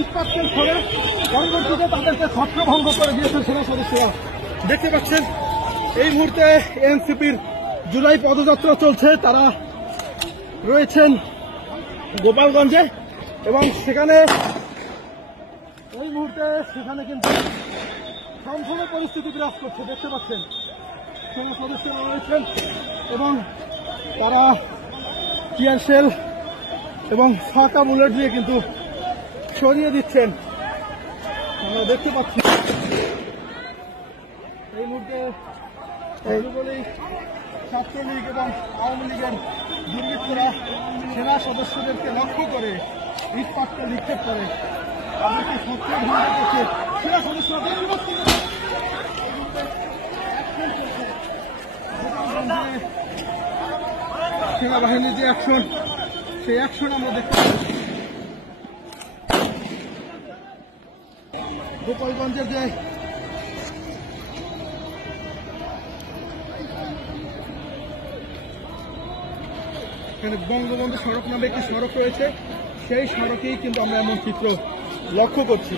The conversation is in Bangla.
ইটপাটকেল ছড়ে পরবর্তীতে তাদেরকে ছত্রভঙ্গ করে দিয়েছেন সেনা সদস্যরা। দেখতে পাচ্ছেন এই মুহূর্তে এনসিপির জুলাই পদযাত্রা চলছে, তারা রয়েছেন গোপালগঞ্জে এবং সেখানে এই মুহূর্তে সেখানে কিন্তু সম্পূর্ণ পরিস্থিতি বিরাজ করছে। দেখতে পাচ্ছেন সেনা সদস্যরা রয়েছেন এবং তারা টিয়ার শেল এবং ফাঁকা বুলেট দিয়ে কিন্তু সরিয়ে দিচ্ছেন। আমরা দেখতে পাচ্ছি এই মুহূর্তে যুবলীগ, ছাত্রলীগ এবং আওয়ামী লীগের দুর্বৃত্তরা সেনা সদস্যদেরকে লক্ষ্য করে ইটপাটকেল নিক্ষেপ করে তাদেরকে ছত্রভঙ্গ করছে। সেনা সদস্যরা সেনাবাহিনীর যে অ্যাকশন, সেই অ্যাকশন আমরা দেখতে পাচ্ছি। গোপালগঞ্জের যে এখানে বঙ্গবন্ধু সড়ক নামে একটি সড়ক রয়েছে, সেই সড়কেই কিন্তু আমরা এমন চিত্র লক্ষ্য করছি।